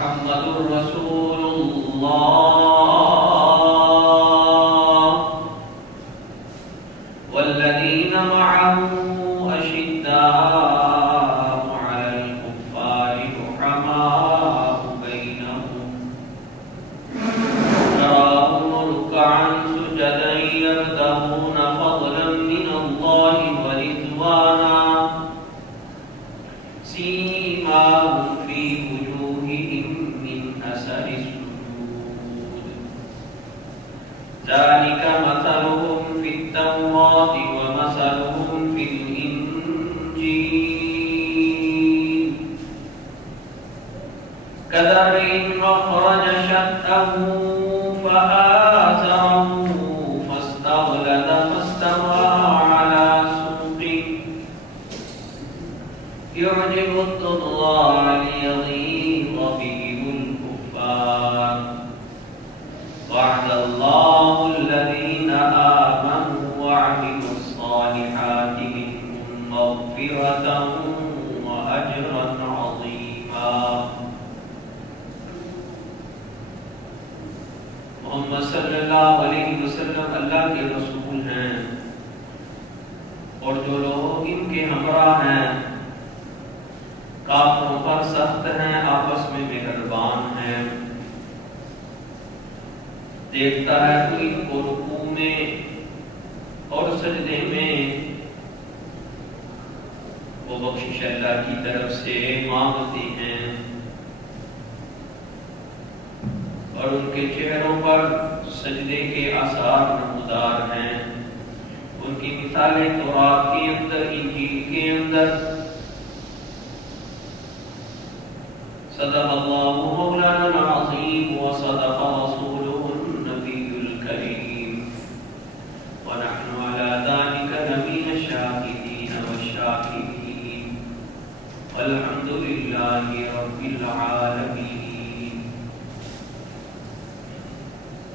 محمد رسول الله والذين معه أشداء على الكفار رحماء بينهم تراهم ركعا سجدا يبتغون فضلا من الله ورضوانا سيماهم في وجوههم من أثر السجود ذلك مثلهم في التوراة ومثلهم في الإنجيل كزرع أخرج شطأه فآزره فاستغلظ فاستوى على سوقه يعجب الضراع ليغيظ بهم الكفار وعد الله الذين آمنوا وعملوا الصالحات منهم مغفرة وأجرا عظيما. محمد صلی اللہ علیہ وسلم اللہ کے رسول ہیں اور جو لوگ ان کے ہمراہ ہیں کافروں پر سخت ہیں آپس میں مہربان ہیں. دیکھتا ہے تو ان کو رکوع میں اور سجدے میں وہ بخشش اللہ کی طرف سے مانگتے ہیں اور ان کے چہروں پر سجدے کے آثار نمودار ہیں. ان کی مثالیں تورات کے اندر انجیل کے اندر. صدق اللہ مولانا العظیم وصدق رسوله النبی الکریم ونحن على ذلك لمن الشاهدين والشاكرين والحمد لله رب العالمين.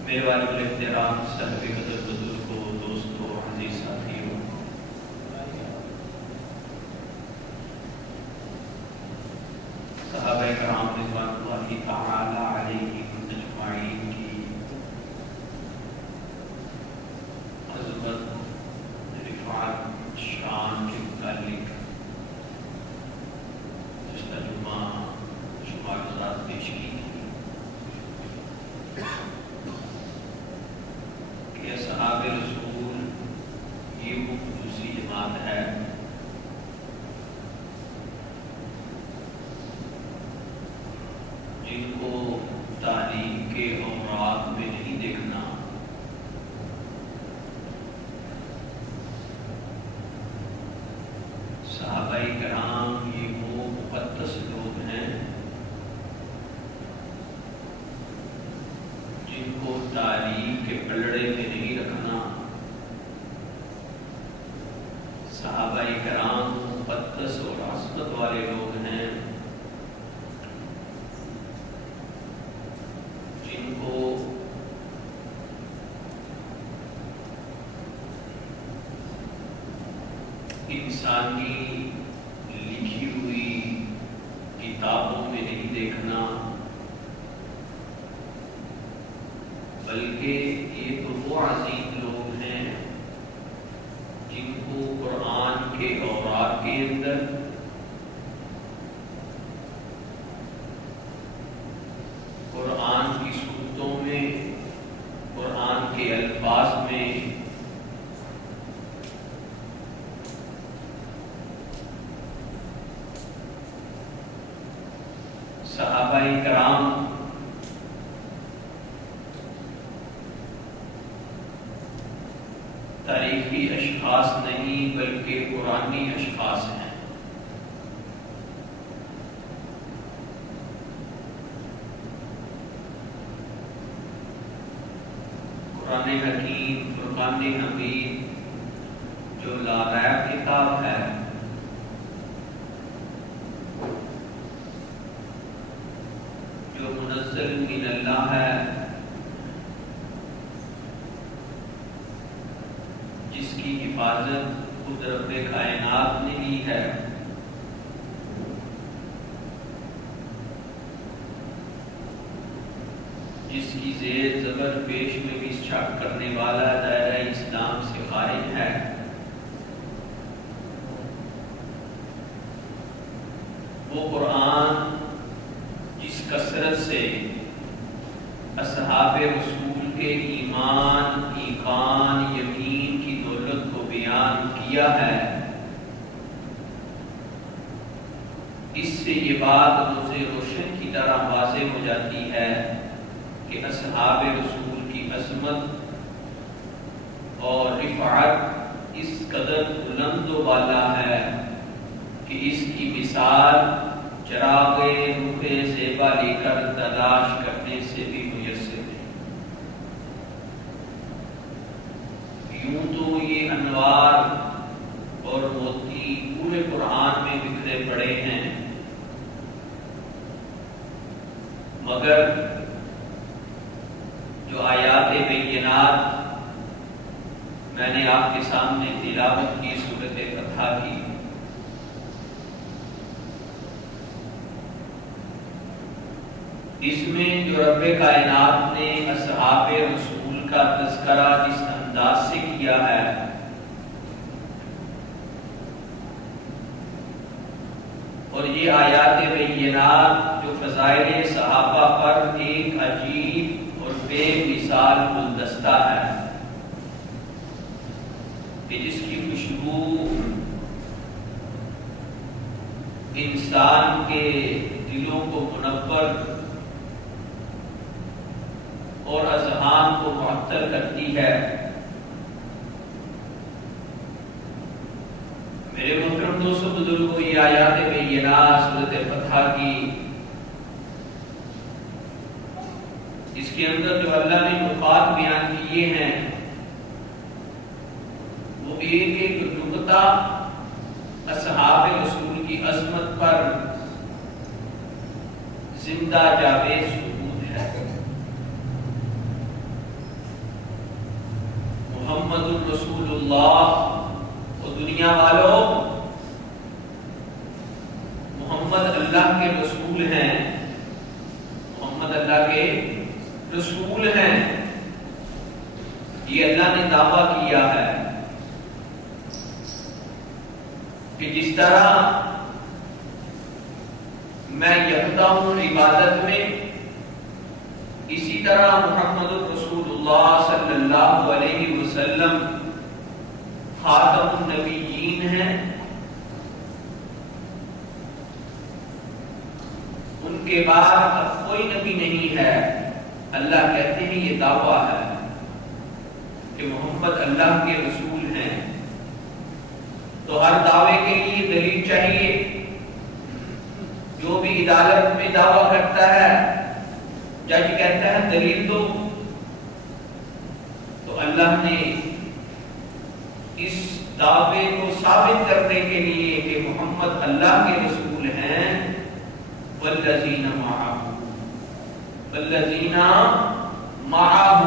میرے والد الاحترام صاحب قدر بزرگوں دوستوں عزیز ساتھیوں، صحابہ کرام رضوان اللہ تعالی علیہم اجمعین کی عظمت رفعت شان کے متعلق جس ترجمہ شمار ذات پیش کی کہ اصحاب رسول یہ وہ خصوصی جماعت ہے جن کو تعلیم کے اوراق میں نہیں دیکھنا، صحابہ کرام یہ وہ مقدس لوگ ہیں جن کو تعلیم کے پلڑے میں نہیں رکھنا. صحابہ کرام مقدس اور عصمت والے لوگ ہیں جن کو انسانی لکھی ہوئی کتابوں میں نہیں دیکھنا، بلکہ یہ تو وہ عظیم لوگ ہیں جن کو قرآن کے اوراق کے اندر قرآن کی صورتوں میں قرآن کے الفاظ میں صحابہ کرام تاریخی اشخاص نہیں بلکہ قرآنی اشخاص ہیں. قرآن حکیم فرقان حمید جو لاریب کتاب ہے جو منزل من اللہ ہے، جس کی حفاظت خود رب کائنات نے کی ہے، جس کی زیر زبر پیش میں بھی شک کرنے والا دائرہ اسلام سے خارج ہے، وہ قرآن جس کثرت سے اصحاب رسول کے ایمان، ایقان، یقین کی دولت کو بیان کیا ہے، اس سے یہ بات روز روشن کی طرح واضح ہو جاتی ہے کہ اصحاب رسول کی عظمت اور رفعت اس قدر بلند و بالا ہے کہ اس کی مثال چراغ رخ زیبا لے کر تلاش کرنے سے بھی میسر ہے۔ یوں تو یہ انوار اور موتی پورے قرآن میں بکھرے پڑے ہیں، مگر جو آیات بینات میں نے آپ کے سامنے تلاوت کی سورۃ فتح کی، اس میں جو رب کائنات نے اصحاب رسول کا تذکرہ جس انداز سے کیا ہے، اور یہ آیات بینات جو فضائل صحابہ پر ایک عجیب اور بے مثال گلدستہ ہے کہ جس کی خوشبو انسان کے دلوں کو منور اور اذہان کو معطر کرتی ہے۔ میرے محترم دوستو بزرگوں، یہ آیات بینات سورۃ فتح کی، اس کے اندر جو اللہ نے نقاط بیان کیے ہیں وہ ایک ایک نقطہ اصحاب رسول کی عظمت پر زندہ جاوید ثبوت ہے۔ محمد الرسول اللہ، وہ دنیا والوں، محمد اللہ کے رسول ہیں، محمد اللہ کے رسول ہیں، یہ اللہ نے دعویٰ کیا ہے کہ جس طرح میں یکتا ہوں عبادت میں، اسی طرح محمد الرسول اللہ صلی اللہ علیہ وسلم خاتم النبیین ہیں، ان کے بعد اب کوئی نبی نہیں ہے۔ اللہ کہتے ہیں یہ دعویٰ ہے کہ محمد اللہ کے رسول ہیں، تو ہر دعوے کے لیے دلیل چاہیے۔ جو بھی عدالت میں دعویٰ کرتا ہے، جج کہتا ہے دلیل دو، تو اللہ نے اس دعوے کو ثابت کرنے کے لیے کہ محمد اللہ کے رسول ہیں، والذین معہ، والذین معہ،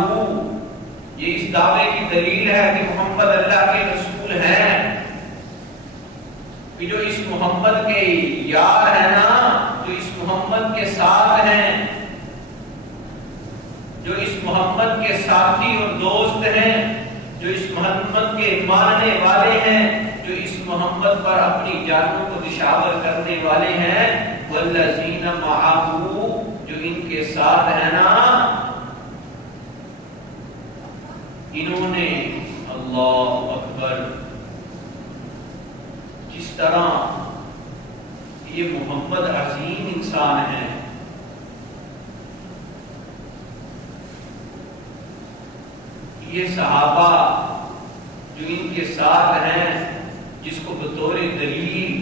یہ اس دعوے کی دلیل ہے کہ محمد اللہ کے رسول ہیں، کہ جو اس محمد کے یار ہیں نا، جو اس محمد کے ساتھ ہیں، جو اس محمد کے ساتھی اور دوست ہیں، جو اس محمد کے ماننے والے ہیں، جو اس محمد پر اپنی جانوں کو نشاور کرنے والے ہیں، والذین معہ، جو ان کے ساتھ ہیں نا، انہوں نے اللہ اکبر، جس طرح یہ محمد عظیم انسان ہے، یہ صحابہ جو ان کے ساتھ ہیں، جس کو بطور دلیل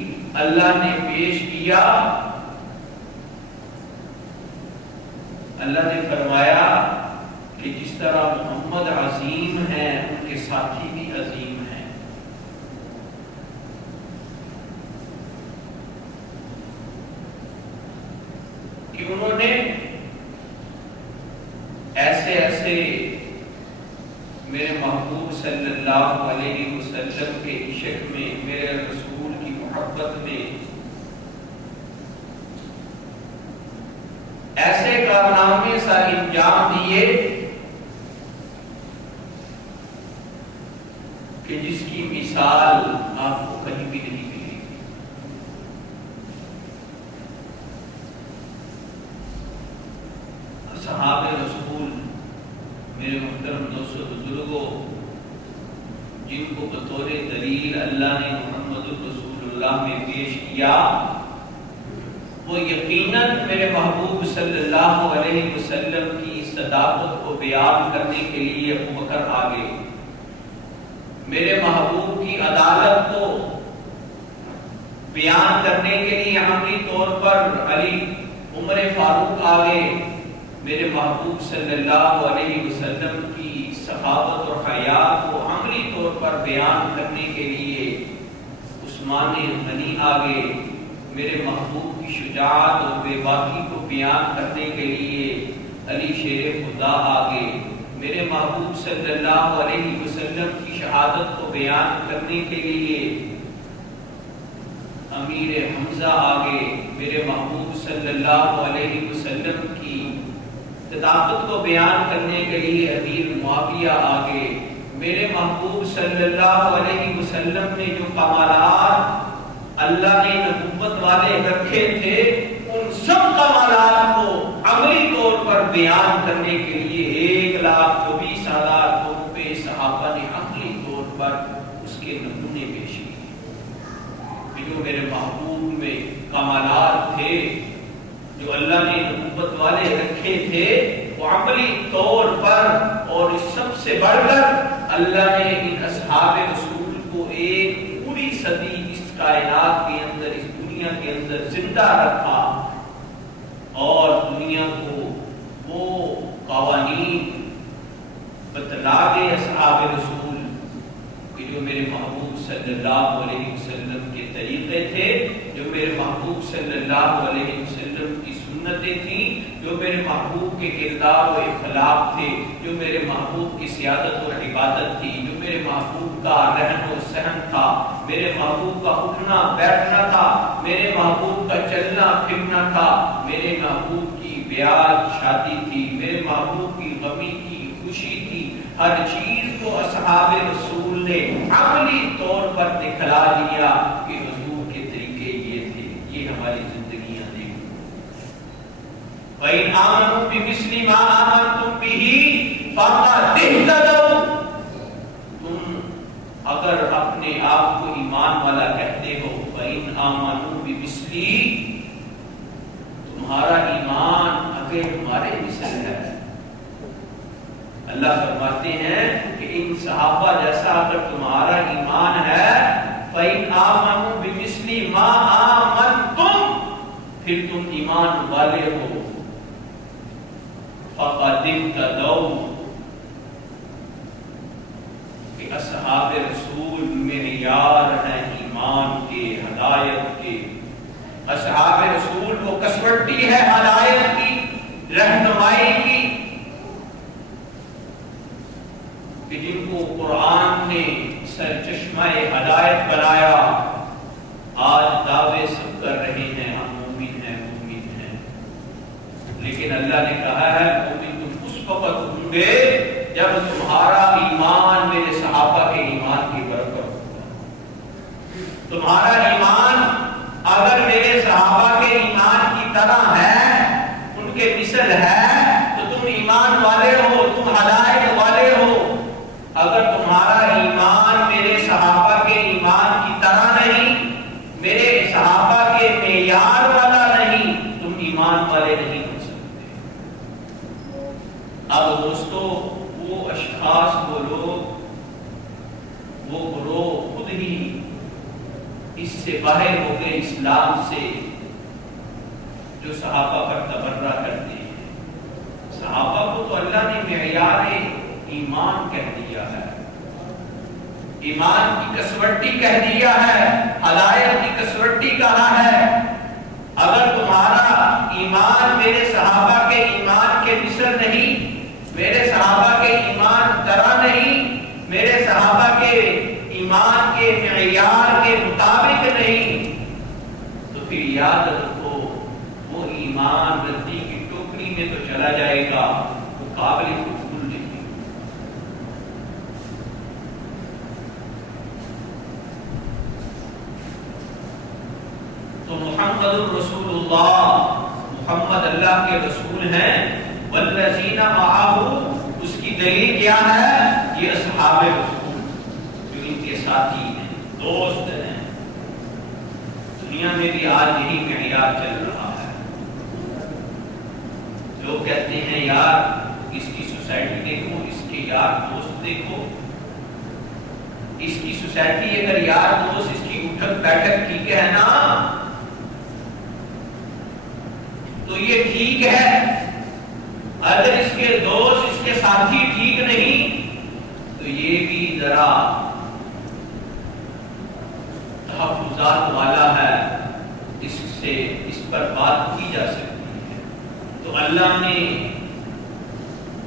اللہ نے پیش کیا، اللہ نے فرمایا کہ جس طرح محمد عظیم ہیں، ان کے ساتھی بھی عظیم ہیں۔ کہ انہوں نے ایسے ایسے میرے محبوب صلی اللہ علیہ وسلم کے عشق میں، میرے رسول کی محبت میں ایسے کارنامے سر انجام دیے کہ جس کی مثال آپ کو کہیں بھی نہیں ملے گی. اصحاب رسول میرے محترم دوستو بزرگوں، جن کو بطور دلیل اللہ نے محمد رسول اللہ میں پیش کیا، وہ یقیناً میرے محبوب صلی اللہ علیہ وسلم کی صداقت کو بیان کرنے کے لیے ابو بکر آگے، میرے محبوب کی عدالت کو بیان کرنے کے لیے عملی طور پر علی عمر فاروق آگے، میرے محبوب صلی اللہ علیہ وسلم کی سخاوت اور حیا کو عملی طور پر بیان کرنے کے لیے عثمان غنی آگے، میرے محبوب کی شجاعت اور بے باکی کو بیان کرنے کے لیے علی شیر خدا آگے، میرے محبوب صلی اللہ علیہ وسلم کی شہادت کو بیان کرنے کے لیے امیر حمزہ آگے، میرے محبوب صلی اللہ علیہ وسلم کی صداقت کو بیان کرنے کے لیے امیر معاویہ آگے، میرے محبوب صلی اللہ علیہ وسلم نے جو کمالات اللہ نے نبوت والے رکھے تھے، ان سب کمالات کو عملی طور پر بیان کرنے کے لیے 1,24,000 روپے صحابہ نے عملی طور پر اس کے نمونے پیش کیے. جو میرے محبوب میں کمالات تھے، جو اللہ نے نبوت والے رکھے تھے، وہ عملی طور پر اور اس سب سے بڑھ کر اللہ نے ان اصحاب رسول کو ایک پوری صدی اس کائنات کے اندر، اس دنیا کے اندر زندہ رکھا اور دنیا کو وہ قوانین بتلا گئے اصحاب رسول کہ جو میرے محبوب صلی اللہ علیہ وسلم کے طریقے تھے، جو میرے محبوب صلی اللہ علیہ وسلم کی سنتیں تھیں، جو میرے محبوب کے کردار و اخلاق تھے، جو میرے محبوب کی سیادت اور عبادت تھی، جو میرے محبوب کا رہن و سہن تھا، میرے محبوب کا اٹھنا بیٹھنا تھا، میرے محبوب کا چلنا پھرنا تھا، میرے محبوب کی بیاہ شادی تھی، میرے محبوب کی غمی کی خوشی تھی، ہر چیز کو اصحاب رسول نے عملی طور پر دکھلا دیا کہ حضور کے طریقے یہ تھے. یہ ہماری زندگیاں دیکھو. وَإِنْ آمَنُوا بِمِثْلِ مَا آمَنْتُمْ بِهِ فَقَدِ اهْتَدَوْا. تم اگر اپنے آپ کو ایمان والا کہتے ہو، وَإِنْ آمَنُوا بِمِثْلِ، تمہارا ایمان اگر ہمارے مثل ہے. اللہ فرماتے ہیں کہ ان صحابہ جیسا اگر تمہارا ایمان ہے، فَإِنْ آمَنُوا بِمِثْلِ مَا آمَنْتُمْ، پھر تم ایمان والے ہو. فَقَدِ اهْتَدَوْا، کہ اصحاب رسول معیار ہیں ایمان کے، ہدایت کے. اصحاب رسول وہ کسوٹی ہے ہدایت کی، رہنمائی کی، کہ جن کو قرآن نے سرچشمہ ہدایت بنایا. آج دعوے سب کر رہے ہیں ہم مومن ہیں، مومن ہیں، لیکن اللہ نے کہا ہے مومن تم اس وقت ہوں گے جب تمہارا ایمان میرے صحابہ کے ایمان کی برکت ہوگا. تمہارا ایمان اگر میرے صحابہ کے ایمان کی طرح ہے، ان کے مثل ہے، تو تم ایمان والے ہو، تم ہدایت والے ہو. اگر تمہارا ایمان میرے صحابہ کے ایمان کی طرح نہیں، میرے صحابہ کے معیار والا نہیں، تم ایمان والے نہیں بن سکتے. اب دوستو، وہ اشخاص، وہ لوگ، وہ گروہ خود ہی اس سے باہر ہو گئے اسلام سے، جو صحابہ پر تبرہ کرتے ہیں. صحابہ کو تو اللہ نے معیار ایمان کہہ دیا ہے، ایمان کی کسوٹی کہہ دیا ہے، ہدایت کی کسوٹی کہا ہے. اگر تمہارا ایمان میرے صحابہ کے ایمان کے مثل نہیں، میرے صحابہ کے ایمان طرح نہیں، میرے صحابہ کے ایمان کے معیار کے مطابق نہیں، تو پھر یاد رکھو وہ ایمان ردی کی ٹوکری میں تو چلا جائے گا وہ قابل قبول نہیں۔ تو محمد الرسول اللہ، محمد اللہ کے رسول ہیں، والذین معہ، اس کی دلیل کیا ہے؟ یہ اصحاب رسول جو ان کے ساتھی ہیں، دوست ہیں۔ دنیا میں بھی آج یہی معیار چل رہا ہے۔ لوگ کہتے ہیں یار اس کی سوسائٹی دیکھو، اس کے یار دوست دیکھو، اس کی سوسائٹی اگر یار دوست اس کی اٹھک بیٹھک ٹھیک ہے نا تو یہ ٹھیک ہے، اگر اس کے دوست اس کے ساتھی ٹھیک نہیں تو یہ بھی ذرا تحفظات والا ہے، اس پر بات کی جا سکتی ہے۔ تو اللہ نے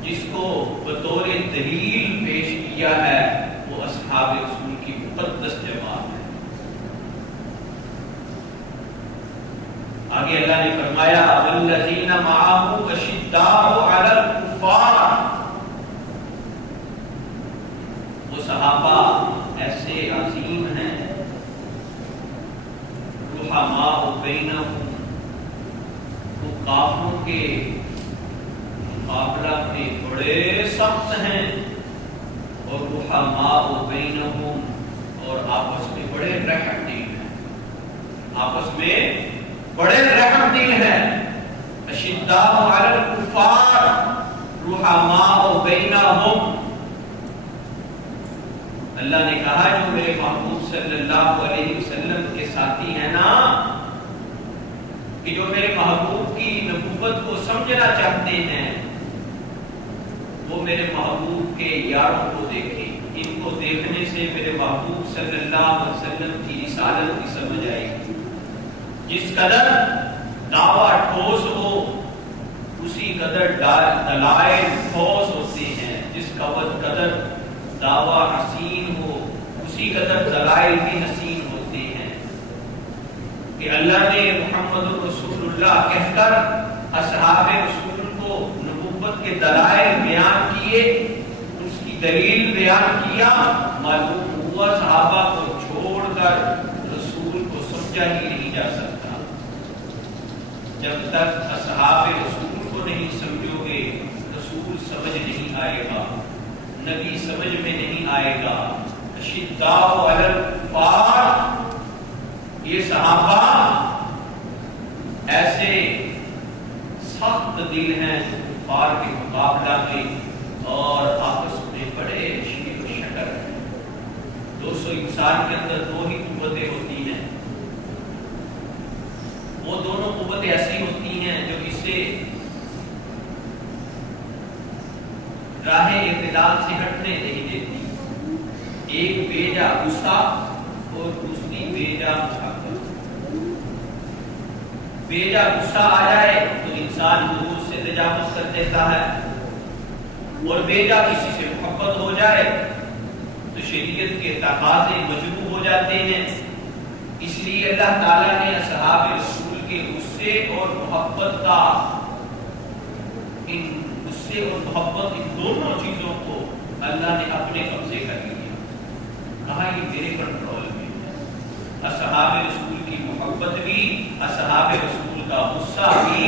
جس کو بطور دلیل پیش کیا ہے وہ اصحاب رسول کی مقدس جماعت ہے۔ آگے اللہ نے فرمایا والذین معه اشداء علی الکفار، وہ صحابہ ایسے عظیم ہیں، رحماء بینہم، وہ کافروں کے مقابلہ میں بڑے سخت ہیں، اور رحماء بینہم، اور آپس میں بڑے رحم دل ہیں، آپس میں بڑے رحم دل ہیں۔ اشداء علی الکفار رحماء بینہم، اللہ نے کہا جو میرے محبوب صلی اللہ علیہ وسلم کے ساتھی ہیں نا، کہ جو میرے محبوب کی نبوت کو سمجھنا چاہتے ہیں وہ میرے محبوب کے یاروں کو دیکھیں، ان کو دیکھنے سے میرے محبوب صلی اللہ علیہ وسلم کی رسالت کی سمجھ آئے گی۔ جس قدر دعویٰ ٹھوس ہو اسی قدر دلائل ٹھوس ہوتے ہیں، جس قدر دعویٰ حسین ہو اسی قدر دلائل بھی حسین ہوتے ہیں۔ کہ اللہ نے محمد الرسول اللہ کہہ کر اصحاب رسول کو نبوت کے دلائل بیان کیے، اس کی دلیل بیان کیا، معلوم ہوا صحابہ کو چھوڑ کر رسول کو سمجھا ہی نہیں جا سکتا۔ جب تک اصحاب رسول کو نہیں سمجھو گے رسول سمجھ نہیں آئے گا، نبی سمجھ میں نہیں آئے گا۔ اشداء علی الکفار، یہ صحابہ ایسے سخت دل ہیں کفار کے مقابلہ میں، اور آپس میں بڑے شیر و شکر ہیں۔ 200 انسان کے اندر دو ہی قوتیں ہوتی ہیں، وہ دونوں قوتیں ایسی ہوتی ہیں جو اسے راہ اعتدال سے ہٹنے نہیں دیتی، ایک بے جا غصہ اور دوسری بے جا محبت۔ بے جا غصہ آ جائے تو انسان حدود سے تجاوز کر دیتا ہے، اور بے جا کسی سے محبت ہو جائے تو شریعت کے تقاضے مجبور ہو جاتے ہیں۔ اس لیے اللہ تعالیٰ نے اصحاب رسول کے غصے اور محبت کا غصے اور محبت ان دونوں چیزوں کو اللہ نے اپنے قبضے کر لیا، کہا یہ میرے کنٹرول میں ہے۔ اصحاب رسول کی محبت بھی، اصحاب رسول کا غصہ بھی،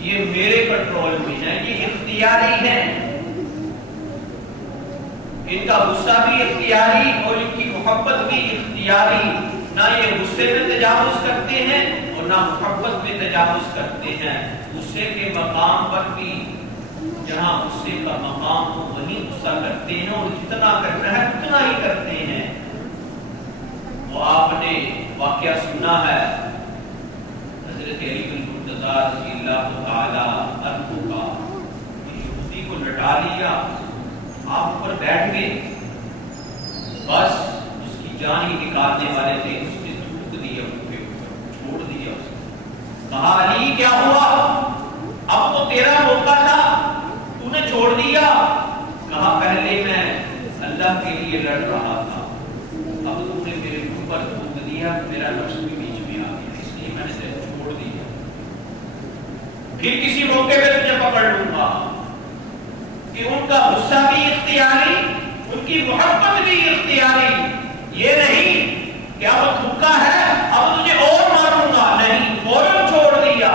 یہ میرے کنٹرول میں ہے، یہ اختیاری ہے۔ ان کا غصہ بھی اختیاری اور ان کی محبت بھی اختیاری، نہ یہ غصے میں تجاوز کرتے ہیں اور نہ محبت میں تجاوز کرتے ہیں۔ غصے کے مقام پر بھی جہاں غصے کا مقام ہو وہیں غصہ کرتے ہیں، اور جتنا کرنا ہے اتنا ہی کرتے ہیں۔ وہ آپ نے واقعہ سنا ہے حضرت علی بن مرتضیٰ رضی اللہ تعالی عنہ کا، یہودی کو لٹا لیا، آپ پر بیٹھ گئے، بس اس کی جان ہی نکالنے والے تھے، اس نے تھوک دیا ان کے اوپر، چھوڑ دیا اس کو۔ کہا علی کیا ہوا؟ اب تو تیرا موقع تھا، تو نے چھوڑ دیا۔ کہا پہلے میں اللہ کے لیے لڑ رہا تھا، اب تو نے میرے اوپر تھوک دیا، میرا نفس بھی بیچ میں آ گیا، اس لیے میں نے تیرے چھوڑ دیا۔ پھر کسی موقع پہ تجھے پکڑ لوں گا. کہ ان کا غصہ بھی اختیاری، ان کی محبت بھی اختیاری. یہ نہیں کہ اب تھکا ہے اب تجھے اور ماروں گا، نہیں، فوراً چھوڑ دیا.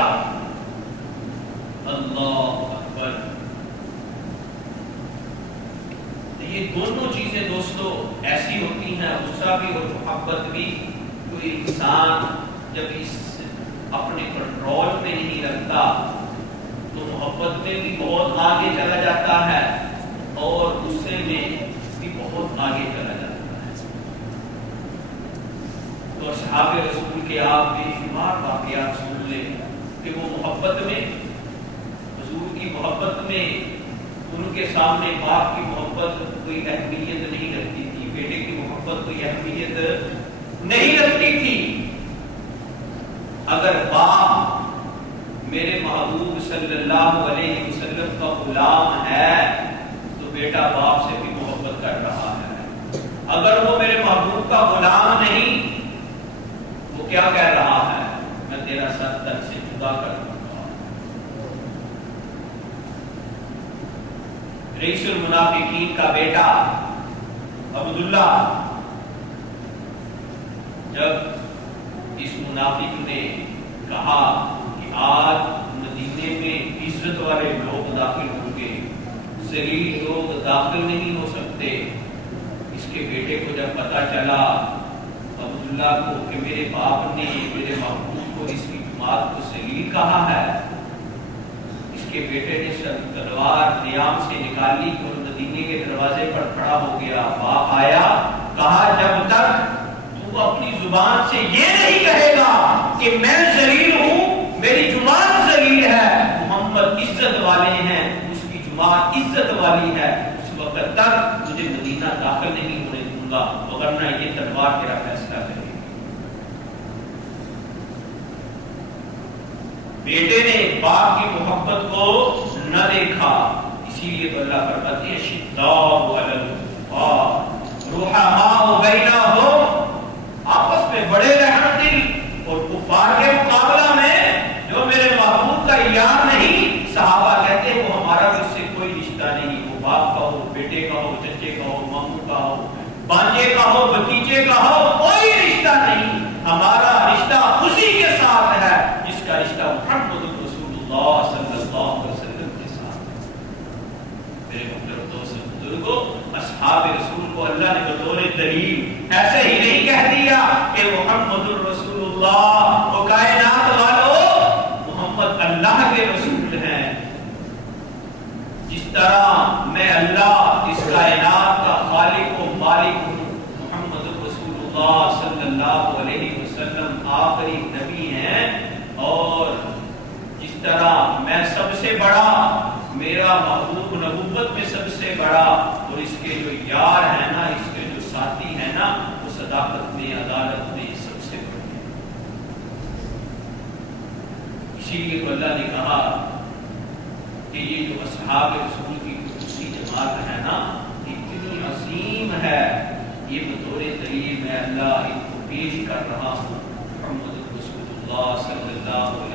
اللہ اکبر. یہ دونوں چیزیں دوستو ایسی ہوتی ہیں، غصہ بھی اور محبت بھی. کوئی انسان جب اس اپنے کنٹرول میں نہیں رکھتا تو محبت میں بھی بہت آگے چلا جاتا ہے اور غصے میں بھی بہت آگے چلا جاتا ہے. تو اصحاب رسول کے آپ بے شمار واقعات سن لیں کہ وہ محبت میں، حضور کی محبت میں، ان کے سامنے باپ کی محبت کوئی اہمیت نہیں رکھتی تھی، بیٹے کی محبت کوئی اہمیت نہیں رکھتی تھی. اگر باپ میرے محبوب صلی اللہ علیہ وسلم کا غلام ہے تو بیٹا باپ سے بھی محبت کر رہا ہے. اگر وہ میرے محبوب کا غلام نہیں، وہ کیا کہہ رہا ہے؟ میں تیرا سر تن سے جدا کر دوں گا. رئیس المنافقین کا بیٹا عبداللہ، جب اس منافق نے کہا کہ آج مدینے میں عزت والے لوگ داخل ہوں گے، ذلیل لوگ داخل نہیں ہو سکتے، اس کے بیٹے کو جب پتا چلا عبداللہ کو کہ میرے باپ نے میرے محبوب کو اس کی جماعت کو ذلیل کہا ہے، اس کے بیٹے نے تلوار نیام سے نکالی اور مدینے کے دروازے پر کھڑا ہو گیا. باپ آیا، کہا جب تک تو اپنی زبان سے یہ نہیں کہے گا کہ میں ذلیل ہوں، میری جماعت ذلیل ہے، محمد عزت والے ہیں، اس کی جماعت عزت والی ہے، اس وقت تک مجھے مدینہ داخل نہیں ہونے دوں گا، ورنہ یہ تلوار تیرا فیصلہ کرے گی. بیٹے نے باپ کی محبت کو نہ دیکھا، اسی لیے تو اللہ فرماتے ہیں شداء علی الکفار رحماء بینہم، آپس میں بڑے رحمت دل، اور کفار کے مقابلہ میں جو میرے محبوب کا یار نہیں، صحابہ کہتے ہیں وہ ہمارا بھی اس سے کوئی رشتہ نہیں، وہ باپ کا ہو، بیٹے کا ہو، چچے کا ہو، ماموں کا ہو، بانجے کا ہو، بھتیجے کا ہو، کوئی رشتہ نہیں. ہمارا رشتہ اسی کے ساتھ ہے جس کا رشتہ محمد رسول اللہ صلی اللہ علیہ وسلم کے ساتھ ہے. میرے محترم دوست بزرگوں، اصحاب رسول کو اللہ نے بطور دلیل ایسے ہی نہیں کہہ دیا کہ محمد الرسول اللہ، وہ کائنات والو محمد اللہ کے رسول ہیں. جس طرح میں اللہ اس کائنات کا خالق و مالک ہوں، محمد الرسول اللہ صلی اللہ علیہ وسلم آخری نبی ہیں، اور جس طرح میں سب سے بڑا، میرا محبوب نبوت میں سب سے بڑا، اور اس کے جو یار ہیں نا، اس کے جو ساتھی ہیں نا، وہ صداقت میں، عدالت میں سب سے بڑے ہیں. اسی لیے تو اللہ نے کہا کہ یہ جو اصحاب رسول کی خصوصی جماعت ہے نا، اتنی عظیم ہے، یہ بطور دلیل میں اللہ ان کو پیش کر رہا ہوں. محمد رسول اللہ صلی اللہ علیہ